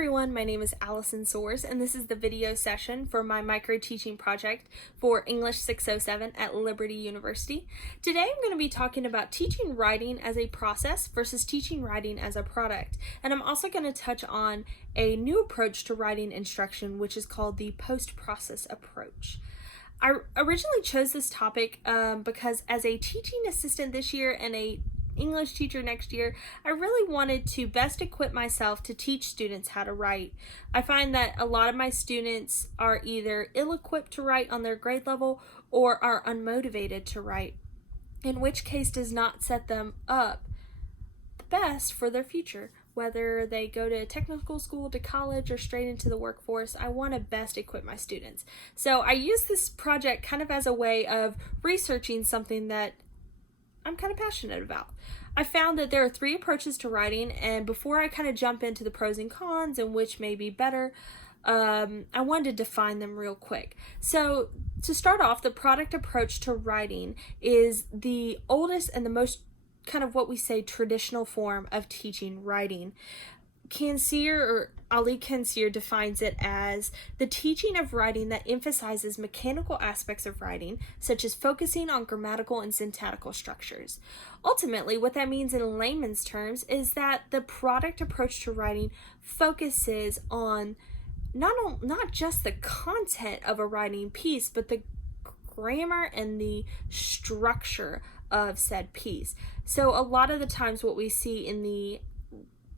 everyone, my name is Allison Soares, and this is the video session for my micro-teaching project for English 607 at Liberty University. Today I'm going to be talking about teaching writing as a process versus teaching writing as a product. And I'm also going to touch on a new approach to writing instruction, which is called the post-process approach. I originally chose this topic because as a teaching assistant this year and a English teacher next year, I really wanted to best equip myself to teach students how to write. I find that a lot of my students are either ill-equipped to write on their grade level or are unmotivated to write, in which case does not set them up the best for their future. Whether they go to technical school, to college, or straight into the workforce, I want to best equip my students. So I use this project kind of as a way of researching something that I'm kind of passionate about. I found that there are 3 approaches to writing, and before I kind of jump into the pros and cons and which may be better, I wanted to define them real quick. So to start off, the product approach to writing is the oldest and the most kind of what we say traditional form of teaching writing. Ali Kansier defines it as the teaching of writing that emphasizes mechanical aspects of writing, such as focusing on grammatical and syntactical structures. Ultimately, what that means in layman's terms is that the product approach to writing focuses on not just the content of a writing piece, but the grammar and the structure of said piece. So a lot of the times what we see in the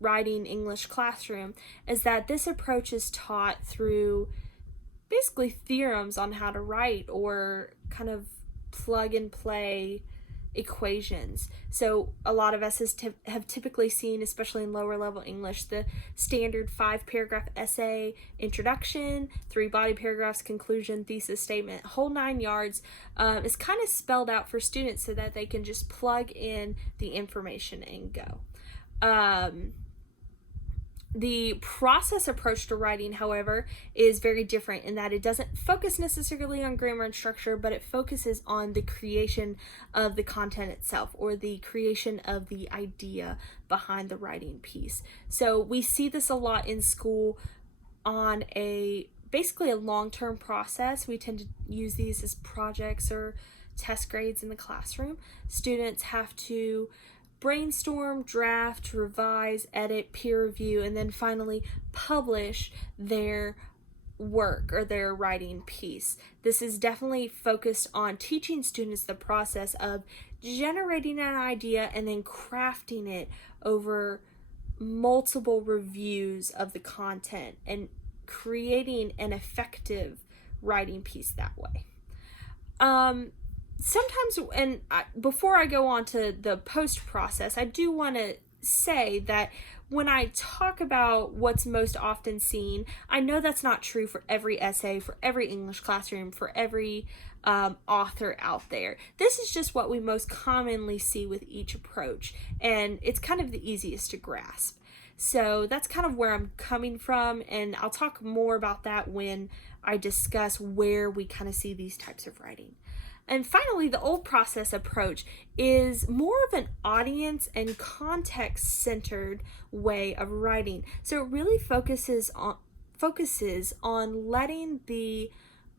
writing English classroom is that this approach is taught through basically theorems on how to write or kind of plug and play equations. So a lot of us have typically seen, especially in lower level English, the standard 5-paragraph essay, introduction, 3 body paragraphs, conclusion, thesis statement, whole 9 yards is kind of spelled out for students so that they can just plug in the information and go. The process approach to writing, however, is very different in that it doesn't focus necessarily on grammar and structure, but it focuses on the creation of the content itself, or the creation of the idea behind the writing piece. So we see this a lot in school on basically a long-term process. We tend to use these as projects or test grades in the classroom. Students have to brainstorm, draft, revise, edit, peer review, and then finally publish their work or their writing piece. This is definitely focused on teaching students the process of generating an idea and then crafting it over multiple reviews of the content and creating an effective writing piece that way. Sometimes, before I go on to the post process, I do want to say that when I talk about what's most often seen, I know that's not true for every essay, for every English classroom, for every author out there. This is just what we most commonly see with each approach, and it's kind of the easiest to grasp. So that's kind of where I'm coming from, and I'll talk more about that when I discuss where we kind of see these types of writing. And finally, the old process approach is more of an audience and context-centered way of writing. So it really focuses on letting the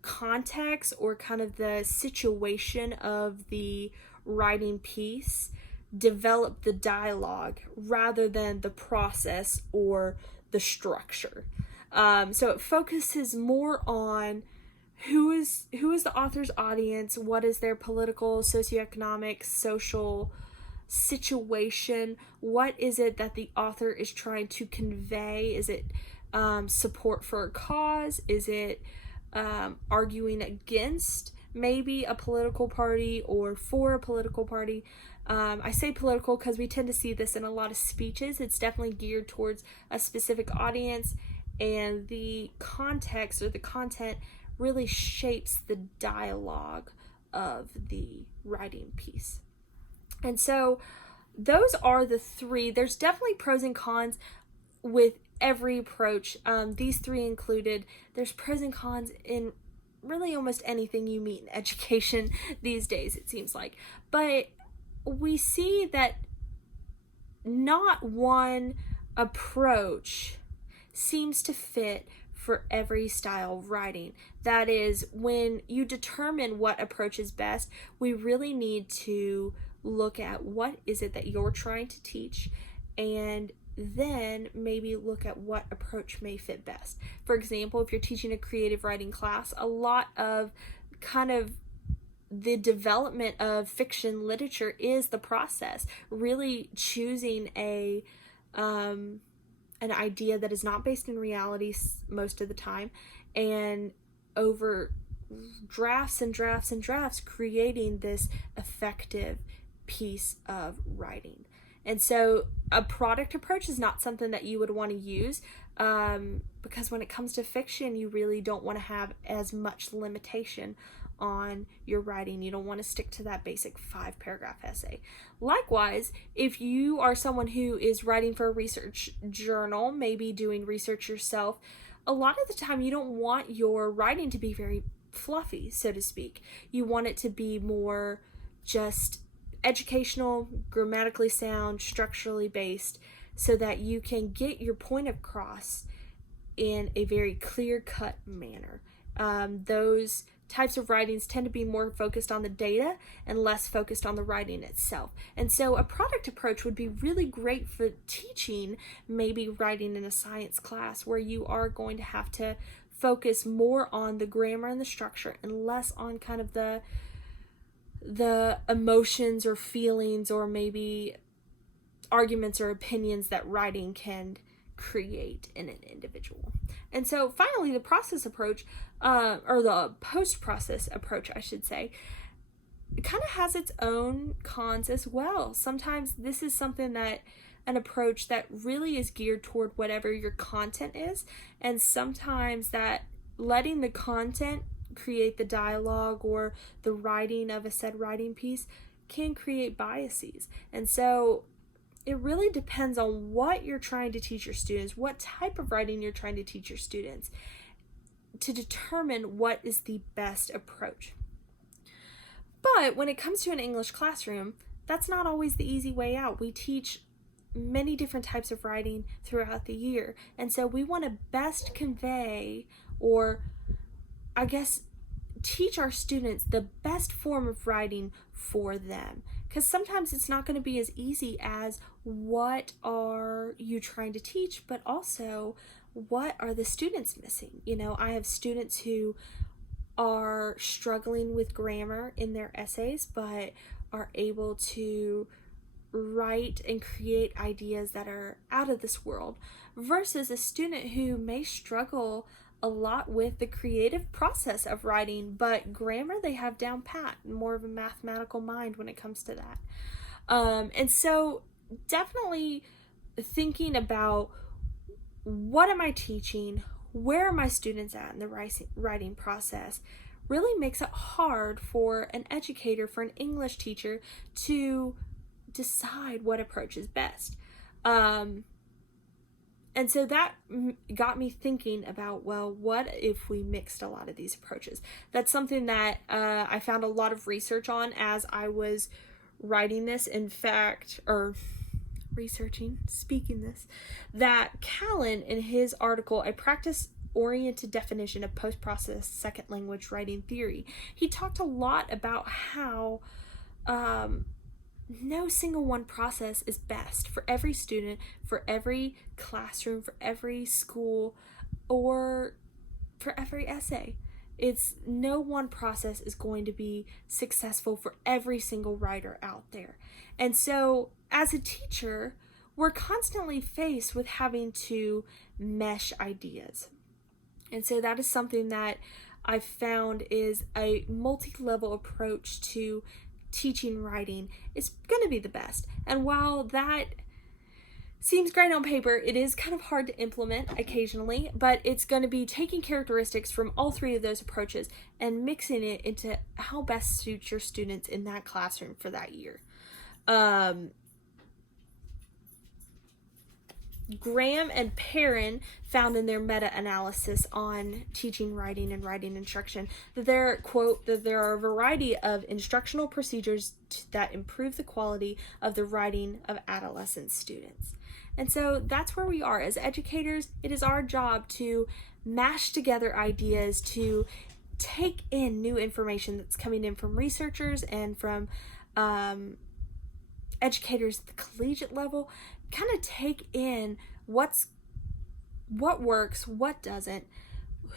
context or kind of the situation of the writing piece develop the dialogue rather than the process or the structure. So it focuses more on who is the author's audience, what is their political, socioeconomic, social situation, what is it that the author is trying to convey? Is it support for a cause? Is it arguing against maybe a political party or for a political party? I say political because we tend to see this in a lot of speeches. It's definitely geared towards a specific audience, and the context or the content really shapes the dialogue of the writing piece. And so those are the 3. There's definitely pros and cons with every approach. These 3 included. There's pros and cons in really almost anything you meet in education these days, it seems like. But we see that not one approach seems to fit for every style of writing. That is, when you determine what approach is best, we really need to look at what is it that you're trying to teach, and then maybe look at what approach may fit best. For example, if you're teaching a creative writing class, a lot of kind of the development of fiction literature is the process, really choosing an idea that is not based in reality most of the time, and over drafts and drafts and drafts creating this effective piece of writing. And so a product approach is not something that you would want to use, because when it comes to fiction, you really don't want to have as much limitation on your writing. You don't want to stick to that basic 5-paragraph essay. Likewise, if you are someone who is writing for a research journal, maybe doing research yourself, a lot of the time you don't want your writing to be very fluffy, so to speak. You want it to be more just educational, grammatically sound, structurally based, so that you can get your point across in a very clear-cut manner. Those types of writings tend to be more focused on the data and less focused on the writing itself. And so a product approach would be really great for teaching, maybe writing in a science class, where you are going to have to focus more on the grammar and the structure and less on kind of the emotions or feelings or maybe arguments or opinions that writing can create in an individual. And so finally, the process approach, or the post-process approach, I should say, it kind of has its own cons as well. Sometimes this is something that an approach that really is geared toward whatever your content is, and sometimes that letting the content create the dialogue or the writing of a said writing piece can create biases. And so it really depends on what you're trying to teach your students, what type of writing you're trying to teach your students, to determine what is the best approach. But when it comes to an English classroom, that's not always the easy way out. We teach many different types of writing throughout the year, and so we want to best convey, or I guess teach our students the best form of writing for them, because sometimes it's not going to be as easy as what are you trying to teach, but also what are the students missing. You know, I have students who are struggling with grammar in their essays, but are able to write and create ideas that are out of this world, versus a student who may struggle a lot with the creative process of writing, but grammar they have down pat, more of a mathematical mind when it comes to that. And so definitely thinking about, what am I teaching? Where are my students at in the writing process? Really makes it hard for an educator, for an English teacher, to decide what approach is best. And so that got me thinking about, well, what if we mixed a lot of these approaches? That's something that I found a lot of research on as I was writing this. In fact, or speaking this, that Callan, in his article, A Practice-Oriented Definition of Post-Process Second Language Writing Theory, he talked a lot about how no single one process is best for every student, for every classroom, for every school, or for every essay. It's no one process is going to be successful for every single writer out there. And so as a teacher, we're constantly faced with having to mesh ideas. And so that is something that I've found is a multi-level approach to teaching writing is going to be the best. And while that seems great on paper, it is kind of hard to implement occasionally, but it's going to be taking characteristics from all three of those approaches and mixing it into how best suits your students in that classroom for that year. Graham and Perrin found in their meta-analysis on teaching writing and writing instruction that there, quote, that there are a variety of instructional procedures that improve the quality of the writing of adolescent students. And so that's where we are. As educators, it is our job to mash together ideas, to take in new information that's coming in from researchers and from educators at the collegiate level, kind of take in what works, what doesn't,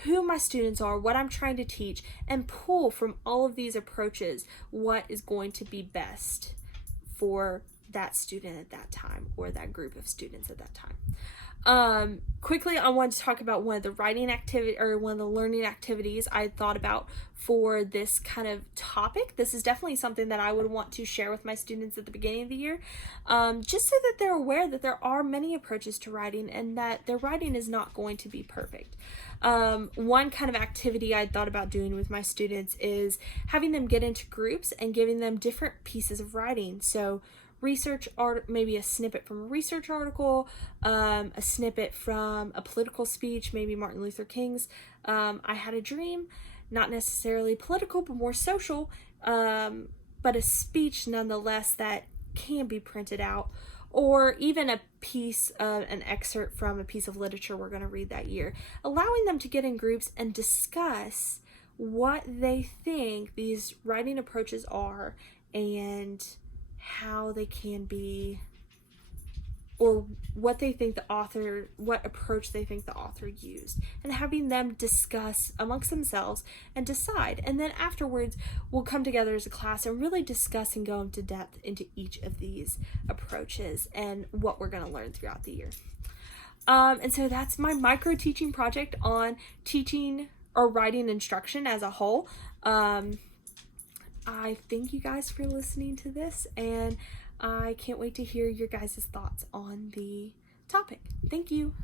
who my students are, what I'm trying to teach, and pull from all of these approaches what is going to be best for that student at that time, or that group of students at that time. Quickly, I wanted to talk about one of the writing activity, or one of the learning activities I thought about for this kind of topic. This is definitely something that I would want to share with my students at the beginning of the year, just so that they're aware that there are many approaches to writing and that their writing is not going to be perfect. One kind of activity I thought about doing with my students is having them get into groups and giving them different pieces of writing. So research art, maybe a snippet from a research article, a snippet from a political speech, maybe Martin Luther King's I Had a Dream, not necessarily political but more social, but a speech nonetheless that can be printed out, or even a piece of an excerpt from a piece of literature we're going to read that year, allowing them to get in groups and discuss what they think these writing approaches are and how they can be, or what they think the author, what approach they think the author used, and having them discuss amongst themselves and decide. And then afterwards, we'll come together as a class and really discuss and go into depth into each of these approaches and what we're going to learn throughout the year. And so that's my micro teaching project on teaching or writing instruction as a whole. I thank you guys for listening to this, and I can't wait to hear your guys' thoughts on the topic. Thank you.